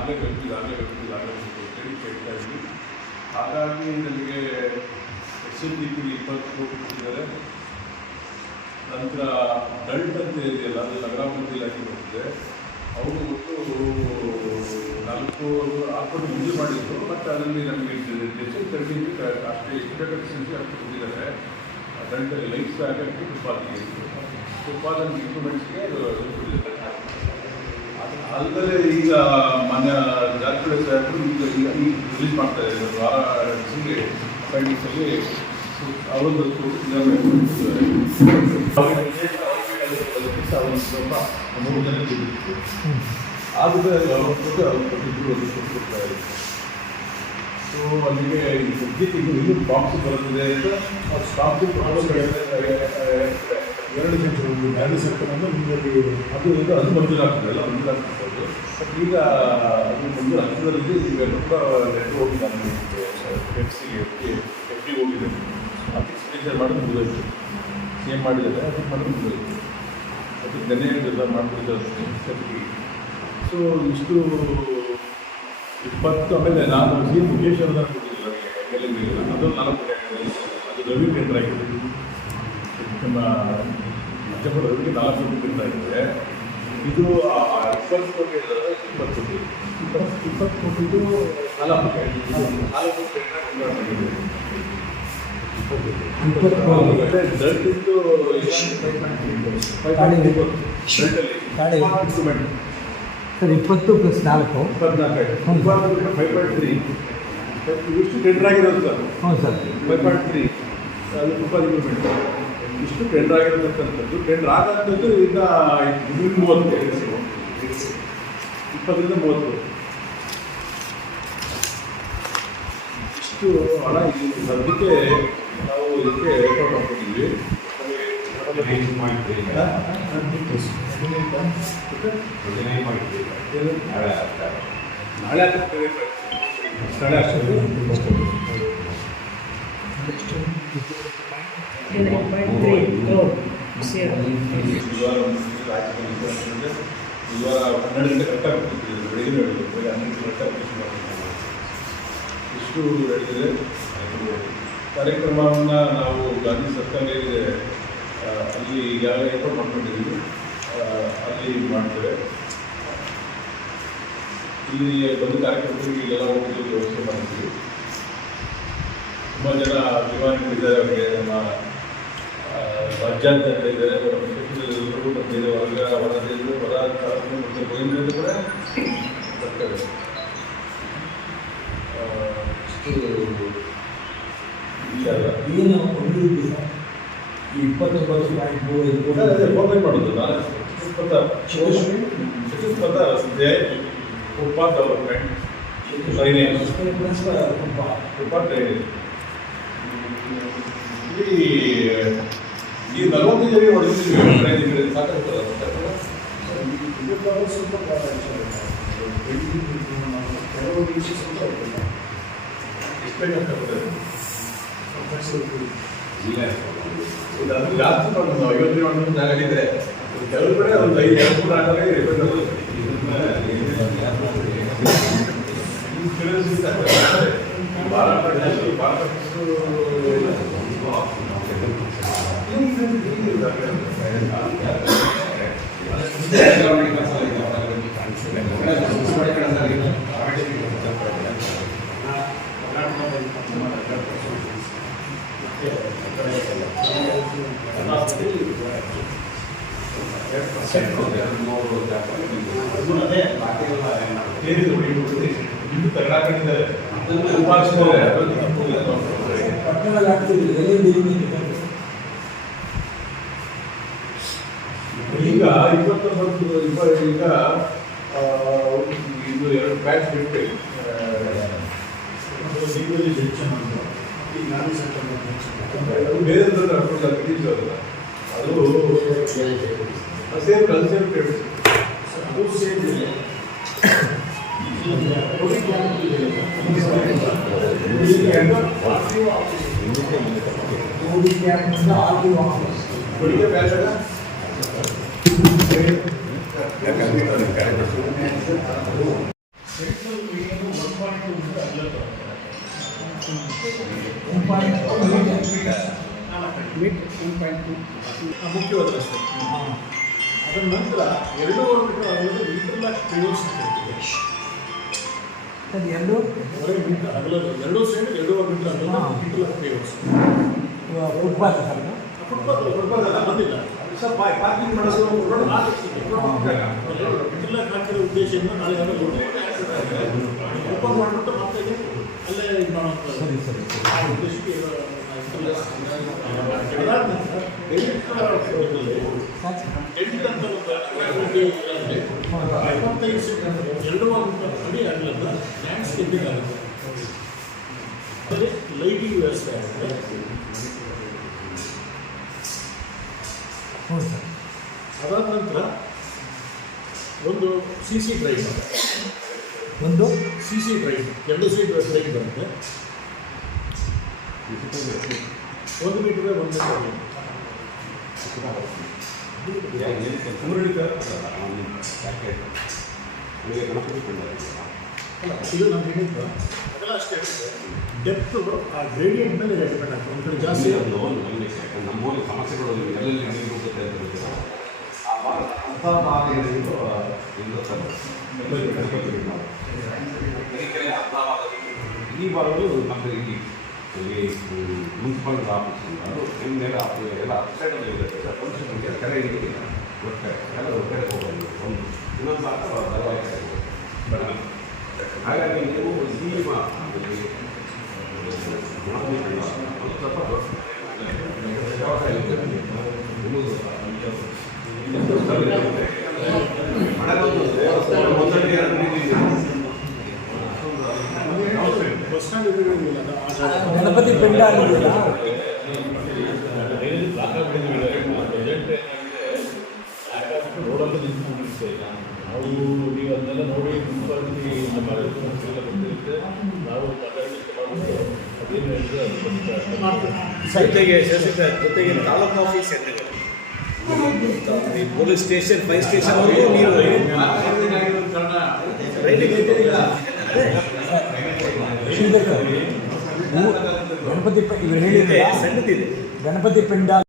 ಆಗಲೇಬೇಕು ಆಗಲೇ ಇದಾಗಲೇಬೇಕು ಅಂತೇಳಿ ಕೇಳ್ತಾ ಇದ್ವಿ ಹಾಗಾಗಿ ನನಗೆ ಎಸ್ ಎಲ್ ಡಿ ಪಿ ಇಪ್ಪತ್ತು ಕೋಟಿ ಕೊಟ್ಟಿದ್ದಾರೆ ನಂತರ ಡಲ್ಟ್ ಅಂತ ಇದೆಯಲ್ಲ ಅದು ನಗರಾಭಿವೃದ್ಧಿ ಇಲಾಖೆ ಬರ್ತದೆ ಅವರು ಒಟ್ಟು ನಾಲ್ಕು ಆರು ಯೂಸ್ ಮಾಡಿದ್ರು ಬಟ್ ಅದರಲ್ಲಿ ನಮಗೆ ಡೆಸಿಷನ್ ತರಬೇತಿ ಅಷ್ಟೇ ಸಂಖ್ಯೆ ಅಷ್ಟು ಕೊಟ್ಟಿದ್ದಾರೆ ಡಲ್ಟಲ್ಲಿ ಲೈಟ್ಸ್ ಆಗಕ್ಕೆ ಉತ್ಪಾದನೆ ಉತ್ಪಾದನೆ ಇನ್ಸ್ಟ್ರೂಮೆಂಟ್ಸ್ಗೆ ಅಲ್ಲದೆ ಈಗ ಮನೆ ಸಾಹೇಬರು ಈಗ ಈಗ ರಿಲೀಸ್ ಮಾಡ್ತಾ ಇದ್ದಾರೆ ಒಂದು ವಾರ ಅವರೊಂದು ಸ್ವಲ್ಪ ಜನ ಆದರೆ ಕೊಟ್ಟು ಅವ್ರು ಕೊಟ್ಟಿದ್ರು ಕೊಟ್ಟಿರ್ತಾರೆ ಸೊ ಅಲ್ಲಿಗೆ ಸದ್ಯಕ್ಕೆ ಇದು ಬಾಕ್ಸ್ ಬರುತ್ತದೆ ಅಂತ ಸ್ಟಾಕ್ ಎರಡು ಸೆಂಟರ್ ಒಂದು ಎರಡು ಸೆಂಟರ್ ಅಂದರೆ ನಿಮ್ಮಲ್ಲಿ ಅದು ಇದು ಅದು ಮಂಜೂರಾಗ್ತದೆ ಎಲ್ಲ ಮಂಜೂರಾಗ್ತದೆ ಬಟ್ ಈಗ ಅದು ಒಂದು ಹತ್ತಿರದಲ್ಲಿ ಈಗ ಕೂಡ ಲೆಟರ್ ಹೋಗಿದೆ ಎಫ್ ಸಿಗೆ ಎಫ್ ಡಿ ಹೋಗಿದೆ ಅದಕ್ಕೆ ಸಿಗ್ನೇಚರ್ ಮಾಡೋದು ಮುಗಿದೋಯ್ತು ಸಿ ಎಂ ಮಾಡಿದ್ದಾರೆ ಅದಕ್ಕೆ ಮಾಡೋದು ಮುಗಿದೋಯ್ತು ಅದಕ್ಕೆ ನೆನೆಯೆಲ್ಲ ಮಾಡಿಬಿಟ್ಟಿದ್ದಾರೆ ಸದ್ಯಕ್ಕೆ ಸೊ ಇಷ್ಟು ಇಪ್ಪತ್ತು ಆಮೇಲೆ ನಾನು ಸಿ ಎಂ ಮುಖೇಶ್ ಅವರ ಕೊಟ್ಟಿದ್ದಿಲ್ಲ ನನಗೆ ಅದು ನಾನು ಅದು ರವಿ ಕೇಂದ್ರ ಆಗಿದೆ ನಮ್ಮ ಅವರಿಗೆ ನಾಲ್ಕು ಆಗಿದೆ ಇದು ಆ ಇಪ್ಪತ್ತು ಕೋಟಿ ಇಪ್ಪತ್ತು ಕೋಟಿ. ಇಪ್ಪತ್ತು ಇಪ್ಪತ್ತು ಕೋಟಿದು ನಾಲ್ಕು ನಾಲ್ಕು ಸರ್ ಇಪ್ಪತ್ತು ಪ್ಲಸ್ ನಾಲ್ಕು. ಇಪ್ಪತ್ನಾಲ್ಕು ಫೈವ್ ಪಾಯಿಂಟ್ ತ್ರೀ ಇಷ್ಟು ಟೆಂಡರ್ ಆಗಿರೋದು ಸರ್. ಹ್ಞೂ ಸರ್. ಫೈವ್ ಪಾಯಿಂಟ್ ತ್ರೀ ಅದು ತುಂಬ ಇಂಪ್ರೂವ್ಮೆಂಟ್ ಇಷ್ಟು ಟೆಂಡರ್ ಆಗಿರ್ತಕ್ಕಂಥದ್ದು. ಟೆಂಡರ್ ಆದಂಥದ್ದು ಈಗ ಮೂವತ್ತು ಇಪ್ಪತ್ತರಿಂದ ಮೂವತ್ತು ಇಷ್ಟು ಹಣ ಇಲ್ಲಿ ಸದ್ಯಕ್ಕೆ ನಾವು ಇದಕ್ಕೆ ಏರ್ಪಾಡು ಮಾಡ್ಕೊಂಡಿದ್ವಿ. ನಾಳೆ ನಾಳೆ ಆಗ್ತದೆ. ನಾಳೆ ಒಂದು ಹನ್ನೆರಡು ಇಷ್ಟು ಹೇಳಿದರೆ ಕಾರ್ಯಕ್ರಮವನ್ನು ನಾವು ಗಾಂಧಿ ಸರ್ಕಾರ ಅಲ್ಲಿ ಯಾವ ಏರ್ಪಾಡು ಮಾಡ್ಕೊಂಡಿದ್ದೀವಿ ಅಲ್ಲಿ ಮಾಡ್ತೇವೆ ಇಲ್ಲಿ ಬಂದು ಕಾರ್ಯಕ್ರಮಗಳಿಗೆ ಎಲ್ಲ ಹೋಗ್ಲಿಕ್ಕೆ ವ್ಯವಸ್ಥೆ ಮಾಡ್ತೀವಿ ತುಂಬ ಜನ ಅಭಿಮಾನಿಗಳಿದ್ದಾರೆ ಅವರಿಗೆ ನಮ್ಮ ರಾಜ್ಯಾದ್ಯಂತ ಇದ್ದಾರೆ ಎಲ್ಲರೂ ಬಂದಿದೆ ವರ್ಗ ಹೊರದೇಶಗಳು ಹೊರ ತಾಲೂಕು ಮತ್ತು ಬಯಲಿನಲ್ಲಿ ಕೂಡ ಬರ್ತಾರೆ ಏನು ಸರ್? ಈ ಇಪ್ಪತ್ತೊಂಬತ್ತು ಪಾಯಿಂಟ್ ಮೂರು ಅದೇ ಫೋರ್ಮೇಟ್ ಮಾಡೋದು. ನಾನು ಚತುಷ್ಪಥ ಚತುಷ್ಪಥ ರಸ್ತೆ ಫುಟ್ಪಾತ್ ಡೆವಲಪ್ಮೆಂಟ್ ಡ್ರೈನೇಜ್ ಡ್ರೈನೇಜ್ ಇಲ್ಲಿ ಈ ನಲವತ್ತೈದು ಜನ ಹೊಡೆದಿದ್ದೀವಿ ಡ್ರೈನೇಜ್ ಸಾಕಾಗ್ತದೆ ಎಷ್ಟು ಬೇಕಾಗ್ತದೆ ಇದು ಅದು ಜಾಸ್ತಿ ಮಾಡೋದು ಯೋಜನೆ ಮಾಡೋದು ಜಾಗ ಇದೆ ಕೆಲವು ಕಡೆ ಒಂದು ಐದು ಎರಡು ಮೂರು ಕೆಲವು ಭಾಳ ಕಡೆ ಭಾಳ ಇದು ತಗಲಾಕಿದ್ದಾರೆ ಉಪಾಸಿದ್ದಾರೆ ಪಟ್ಟಣದಲ್ಲಿ ಆಗ್ತಿದೆ ಎಲ್ಲಿಂದ ಎಲ್ಲಿಂದ ಈಗ ಇಪ್ಪತ್ತೊಂಬತ್ತು ಇಪ್ಪ ಈಗ ಆ, ಇದು ಎರಡು ಬ್ಯಾಚ್ ಬಿಟ್ಟು ದೀಪಾವಳಿ ಜಂಕ್ಷನ್ ಅಂತ ಈ ಗಾಂಧಿ ಸೆಂಟರ್ ಜಂಕ್ಷನ್ ಅದು ಬೇರೆ ನಡ್ಕೊಂಡು ಅದಲ್ಲ ಅದು. ಸೇಮ್ ಕಲ್ಚರ್ ಟ್ರೆಡಿಷನ್ ಅದು ಸೇಮ್ ಇದೆ. ಮೂರು ಕ್ಯಾಂಪಿಂದ ಆರು ಆಫೀಸ್ ಮುಖ್ಯವಾದ ರಸ್ತೆ ಅದರ ನಂತರ ಎರಡೂವರೆ ಮೀಟರ್ ಅಗಲದ ಮೀಟರ್ನ ಪ್ರಯೋಗಿಸ್ತಿರ್ತೀವಿ ಅದು ಎರಡು ಒರೆ ಎರಡೂ ಸೈಡ್ ಎರಡೂವರೆ ಮೀಟರ್ ಅಗಲದ ಮೀಟರ್ನ ಪ್ರಯೋಗಿಸ್ತೀವಿ ಫುಟ್ಬಾಲ್ ಫುಟ್ಬಾಲ್ ಫುಟ್ಬಾಲ್ ಬಂದಿಲ್ಲ. ಪಾರ್ಕಿಂಗ್ ಮಾಡೋದು ಇಂಟರ್ಲಾಕ್ ಹಾಕಿರೋ ಉದ್ದೇಶದಿಂದ ನಾಳೆ ಓಪನ್ ಮಾಡಿಬಿಟ್ಟು ಮತ್ತೆ ಇದು ಅಲ್ಲೇ ಇದು ಮಾಡೋದು ಸರಿ ಸರಿ ಸರಿ. ಆ ಉದ್ದೇಶಕ್ಕೆ ಅದಾದ ನಂತರ. ಟೆಂಟ್ ಅಂತ ಒಂದು. ಎಪ್ಪತ್ತೈದು ಸೆಂಟ್ ಎರಡೂವರೆ ಮೀಟರ್ ಅಡಿ ಆಗಲದ ಲ್ಯಾಂಡ್ಸ್ಕೇಪಿಂಗ್ ಆಗುತ್ತೆ. ಅದೇ ಲೈಟಿಂಗ್ ವ್ಯವಸ್ಥೆ ಆಗುತ್ತೆ. ಹ್ಞೂ ಸರ್. ಅದಾದ ನಂತರ ಒಂದು ಸಿ ಸಿ ಡ್ರೈವ್ ಒಂದು? ಸಿ ಸಿ ಡ್ರೈವ್ ಎರಡು ಸಿ ಡ್ರೈವ್ ಬರುತ್ತೆ. ಒಂದು ಮೀಟರ್ ಒಂದು ಇದು ನಾನು ಹೇಳಿದ್ದು ಅದೆಲ್ಲ ಅಷ್ಟೇ ಡೆಪ್ತ್ ಆ ಗ್ರೇಡಿಯಂಟ್ ಮೇಲೆ ಡಿಪೆಂಡ್ ಆಗ್ತದೆ. ಒಂದು ಜಾಸ್ತಿ ನಮ್ಮಲ್ಲಿ ಸಮಸ್ಯೆಗಳು ಎಲ್ಲೆಲ್ಲಿ ಇಲ್ಲಿ ಇಲ್ಲಿ ಮುನ್ಸಿಪಲ್ ಆಫೀಸ್ ಅದು ನಿಮ್ಮ ಮೇಲೆ ಆಫೀಸ್ ಎಲ್ಲ ಸೈಡಲ್ಲಿ ಇದೆ ಕನ್ಸ್ಟ್ರಕ್ಷನ್ಗೆ ಕೆರೆ ಇದೆ ಒಟ್ಟೆ ಎಲ್ಲ ಒಟ್ಟೆ ಹೋಗೋದು ಒಂದು ಇನ್ನೊಂದು ಭಾಗ ಬಲವಾಗಿ ಹೋಗೋದು. ಹಾಗಾಗಿ ನೀವು ಈ ಮಾ ಗಣಪತಿ ಪಿಂಡ ಆಗಿದೆಯಲ್ಲ? ನಾವು ನೀವು ಅದನ್ನೆಲ್ಲ ನೋಡಿ ಮುನ್ಸಿಪಾಲಿಟಿ ನಮ್ಮ ಬಂದಿರುತ್ತೆ ನಾವು ಅದೇನು ಹೇಳಿದ್ರೆ ಅದು ಜೊತೆಗೆ ಜೊತೆಗೆ ತಾಲೂಕು ಆಫೀಸ್ ಈ ಪೊಲೀಸ್ ಸ್ಟೇಷನ್ ಫೈರ್ ಸ್ಟೇಷನ್ ನೀವು ಸರ್, ಹೂ- ಗಣಪತಿ ಸಣ್ಣದಿದೆ ಗಣಪತಿ ಪಿಂಡ